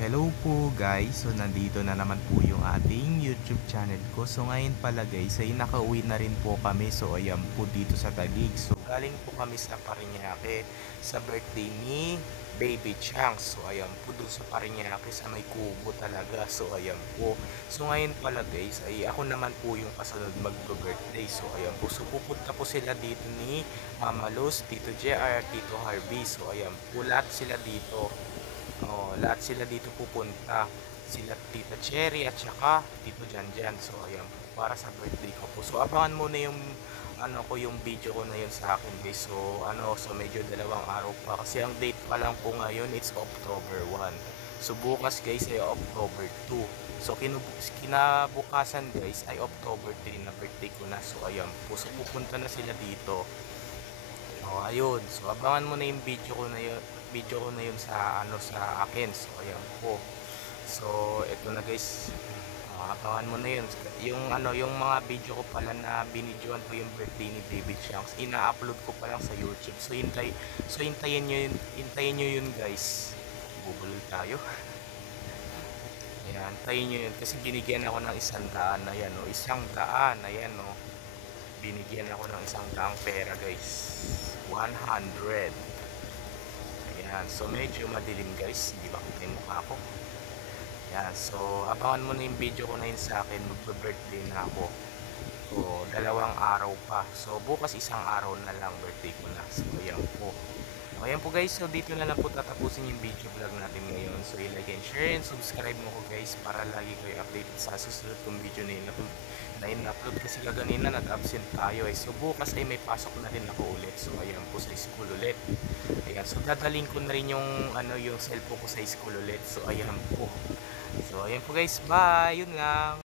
Hello po guys, so nandito na naman po yung ating YouTube channel ko. So ngayon pala guys, ay nakauwi na rin po kami. So ayan po dito sa Taguig. So galing po kami sa Parañaque sa birthday ni Baby Chang. So ayan po dun sa Parañaque sa may kubo talaga. So ayan po. So ngayon pala guys, ay ako naman po yung kasunod magbo-birthday. So ayan po. So pupunta po sila dito ni Mama Luz, Tito JR, Tito Harvey. So ayan po lahat sila dito. Oh, lahat sila dito pupunta. Sila Tita Cherry at saka Tito Janjan. So ayan po, para sa birthday ko po. So abangan mo na yung yung video ko na yun sa akin guys. So medyo dalawang araw pa kasi ang date pa lang po ngayon it's October 1. So bukas guys ay October 2. So kinabukasan guys ay October 3 na birthday ko na. So ayan po. So pupunta na sila dito. Oh, ayun. So abangan mo na yung video ko na yun sa sa akin. So ayan po. So ito na guys. Abangan mo na yun. Yung mga video ko pala na binidyoan ko yung birthday ni David Shanks. Ina-upload ko pa lang sa YouTube. So hintayin niyo yun guys. Bubulol tayo. Ayan, hintayin niyo yun kasi binigyan ako ng 100. Ayan o, 100. Ayan o. Binigyan ako ng 100 pera guys. 100. Ayan, so medyo madilim guys, hindi ba kita yung mukha ko. Ayan, so abangan mo na yung video ko na yun sa akin, magbe-birthday na ako. So dalawang araw pa, so bukas isang araw na lang birthday ko na. So ayan po. So ayan po guys, so dito na lang po tatapusin yung video vlog natin ngayon. So i-like and share and subscribe mo ko guys para lagi kayo updated sa susunod kong video na in-upload kasi kaganina nag-absent tayo eh. So bukas ay may pasok na rin ako ulit. So ayan po sa school ulit. Ayan, so dadalhin ko na rin yung cellphone ko sa school ulit. So ayan po. So ayan po guys, bye. Yun lang.